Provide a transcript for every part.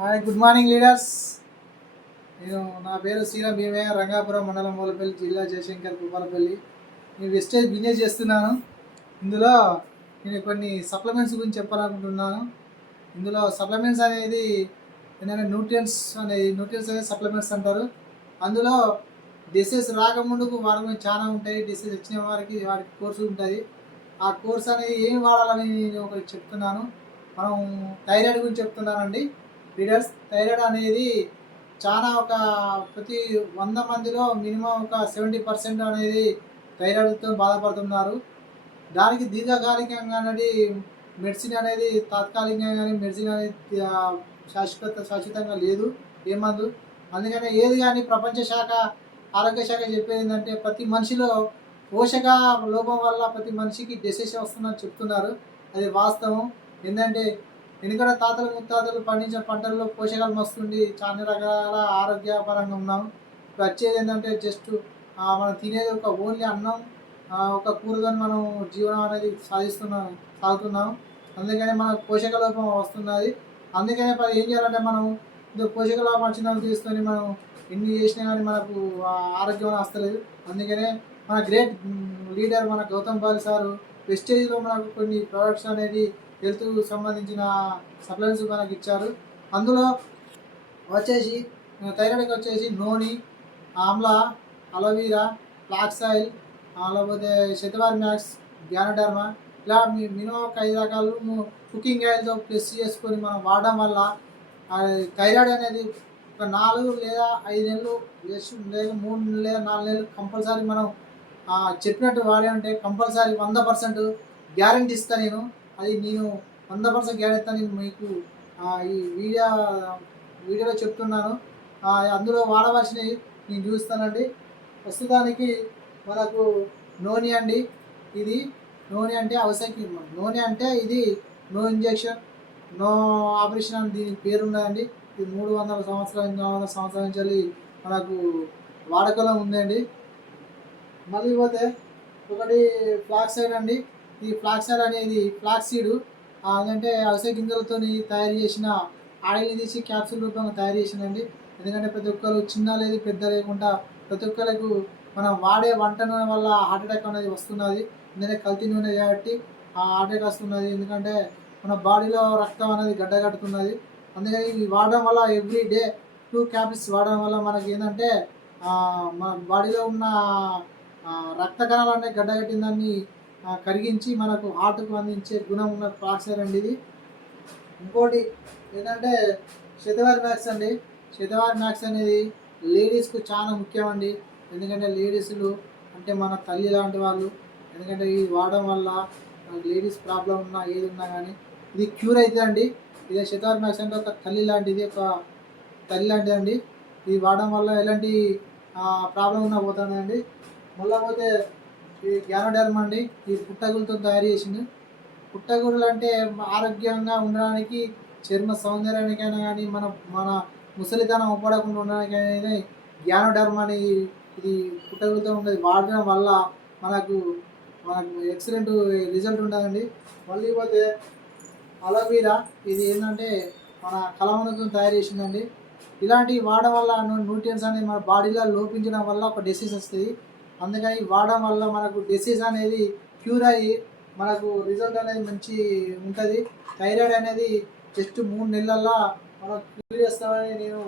Hi, good morning leaders. నా పేరు శ్రీరామ్ భీమయ్య, రంగాపురం మండలం, మూలపల్లి జిల్లా, జయశంకర్, భూపాలపల్లి. నేను వెస్టేజ్ బిజినెస్ చేస్తున్నాను. ఇందులో నేను కొన్ని సప్లిమెంట్స్ గురించి చెప్పాలనుకుంటున్నాను. ఇందులో సప్లిమెంట్స్ అనేది ఏంటంటే న్యూట్రియన్స్ అనేది సప్లిమెంట్స్ అంటారు. అందులో డిసీజ్ రాకముందుకు వారికి చాలా ఉంటాయి. డిసీజ్ వచ్చిన వారికి కోర్సు ఉంటుంది. ఆ కోర్స్ అనేది ఏం వాడాలని నేను ఒకటి చెప్తున్నాను. మనం థైరాయిడ్ గురించి చెప్తున్నానండి. లీడర్స్, థైరాయిడ్ అనేది చాలా ప్రతి 100 మందిలో మినిమం ఒక 70% అనేది థైరాయిడ్తో బాధపడుతున్నారు. దానికి దీర్ఘకాలికంగా అనేది మెడిసిన్ అనేది తాత్కాలికంగా కానీ మెడిసిన్ అనేది శాశ్వతంగా లేదు ఏ మందు. అందుకనే ఏది కానీ ప్రపంచ శాఖ ఆరోగ్య శాఖ చెప్పేది ఏంటంటే ప్రతి మనిషిలో పోషక లోపం వల్ల ప్రతి మనిషికి డిసీజ్ వస్తుందని చెప్తున్నారు. అది వాస్తవం. ఏంటంటే ఎందుకంటే తాతలు ముత్తాతలు పండించిన పంటల్లో పోషకాలు వస్తుంది, చాలా రకాల ఆరోగ్యపరంగా ఉన్నాం. ఇప్పుడు వచ్చేది ఏంటంటే జస్ట్ మనం తినేది ఒక ఓన్లీ అన్నం, ఒక కూరగాయలు మనం జీవనం అనేది సాగుతున్నాం. అందుకని మనకు పోషక లోపం వస్తున్నది. అందుకనే ఏం చేయాలంటే మనం పోషక లోపం వచ్చిన తీసుకొని మనం ఎన్ని చేసినా కానీ మనకు ఆరోగ్యం వస్తలేదు. అందుకనే మన గ్రేట్ లీడర్ మన గౌతమ్ బాలి సారు వెస్టేజ్లో మనకు కొన్ని ప్రోడక్ట్స్ అనేది హెల్త్ సంబంధించిన సప్లిమెంట్స్ మనకి ఇచ్చారు. అందులో వచ్చేసి థైరాయిడ్కి వచ్చేసి నోని, ఆమ్లా, అలోవీరా, ఫ్లాక్స్ ఆయిల్, లేకపోతే శతవారి మ్యాక్స్, గ్యానోడర్మా, ఇలా మినిమం ఒక 5 రకాలు కుకింగ్ ఆయిల్తో ప్లస్ చేసుకొని మనం వాడడం వల్ల థైరాయిడ్ అనేది ఒక 4 లేదా 5 నెలలు లేదా 3 లేదా 4 నెలలు కంపల్సరీ మనం చెప్పినట్టు వాడే ఉంటే కంపల్సరీ 100% గ్యారంటీ ఇస్తాను నేను. అది నేను 100% గ్యారంటీ ఇస్తాను. నేను మీకు ఈ వీడియోలో చెప్తున్నాను. అందులో వాడవలసినవి నేను చూస్తానండి. ప్రస్తుతానికి మనకు నూనె అండి. ఇది నూనె అంటే అవసరం. నూనె అంటే ఇది నో ఇంజెక్షన్, నో ఆపరేషన్ అని దీనికి పేరు ఉన్నదండి. ఇది 300 సంవత్సరాల 400 సంవత్సరాల నుంచి మనకు వాడకంలో ఉందండి. మళ్ళీ పోతే ఒకటి ఫ్లాక్స్ ఆయిల్ అండి. ఈ ఫ్లాక్స్ ఆయిల్ అనేది ఫ్లాక్స్ సీడ్ అంటే అవిసె గింజలతో తయారు చేసిన ఆయిల్ని తీసి క్యాప్సూల్ రూపంగా తయారు చేసిందండి. ఎందుకంటే ప్రతి ఒక్కరు చిన్న లేదు పెద్ద లేకుండా ప్రతి ఒక్కరికి మనం వాడే వంట నూనె వల్ల హార్ట్ అటాక్ అనేది వస్తున్నది. ఎందుకంటే కల్తీ నూనె కాబట్టి హార్ట్ అటాక్ వస్తున్నది. ఎందుకంటే మన బాడీలో రక్తం అనేది గడ్డగట్టుతున్నది. అందుకని ఇవి వాడడం వల్ల ఎవ్రీ డే 2 క్యాప్సూల్స్ వాడడం వల్ల మనకి ఏంటంటే మన బాడీలో ఉన్న రక్త కణాలు అనేది గడ్డగట్టిన దాన్ని కరిగించి మనకు హార్ట్కు అందించే గుణం ఉన్న ఫ్లాక్స్ అండి ఇది. ఇంకోటి ఏంటంటే శతవారి మ్యాక్స్ అండి. శతవారి మ్యాక్స్ అనేది లేడీస్కు చాలా ముఖ్యమండి. ఎందుకంటే లేడీస్లు అంటే మన తల్లి లాంటి వాళ్ళు. ఎందుకంటే ఇది వాడడం వల్ల లేడీస్ ప్రాబ్లం ఉన్నా ఏది ఉన్నా కానీ ఇది క్యూర్ అవుతుందండి. ఇది శతవారి మ్యాక్స్ అంటే ఒక తల్లి లాంటిది, ఒక తల్లి లాంటిది అండి. ఇది వాడడం వల్ల ఎలాంటి ప్రాబ్లం ఉన్నా పోతుందండి. మళ్ళీ పోతే ఈ గ్యానోడర్మా అండి. ఈ పుట్టగులతో తయారు చేసింది. పుట్టగుళ్ళు అంటే ఆరోగ్యంగా ఉండడానికి, చర్మ సౌందర్యానికైనా కానీ మన ముసలితనం ఒప్పడకుండా ఉండడానికైనా గ్యానోడర్మా అని ఇది పుట్టగులతో ఉండేది వాడడం వల్ల మనకు ఎక్సలెంట్ రిజల్ట్ ఉంటుందండి. మళ్ళీ పోతే అలోవీరా, ఇది ఏంటంటే మన కలమనతో తయారు చేసిందండి. ఇలాంటివి వాడడం వల్ల న్యూట్రియన్స్ అనేది మన బాడీలో లోపించడం వల్ల ఒక డిసీజ్ వస్తుంది. అందుకని వాడడం వల్ల మనకు డిసీజ్ అనేది క్యూర్ అయ్యి మనకు రిజల్ట్ అనేది మంచి ఉంటుంది. థైరాయిడ్ అనేది జస్ట్ 3 నెలల్లో మనం క్యూర్ చేస్తామని నేను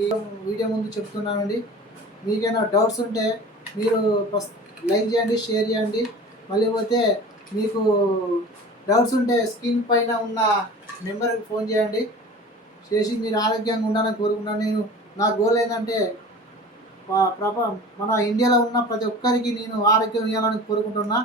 ఈ వీడియో ముందు చెప్తున్నానండి. మీకైనా డౌట్స్ ఉంటే మీరు లైక్ చేయండి, షేర్ చేయండి. మళ్ళీ పోతే మీకు డౌట్స్ ఉంటే స్క్రీన్ పైన ఉన్న నెంబర్కి ఫోన్ చేయండి. చేసి మీరు ఆరోగ్యంగా ఉండాలని కోరుకుంటున్నాను. నేను నా గోల్ ఏంటంటే మన ఇండియాలో ఉన్న ప్రతి ఒక్కరికి నేను ఆరోగ్యం ఇవ్వాలని కోరుకుంటున్నా.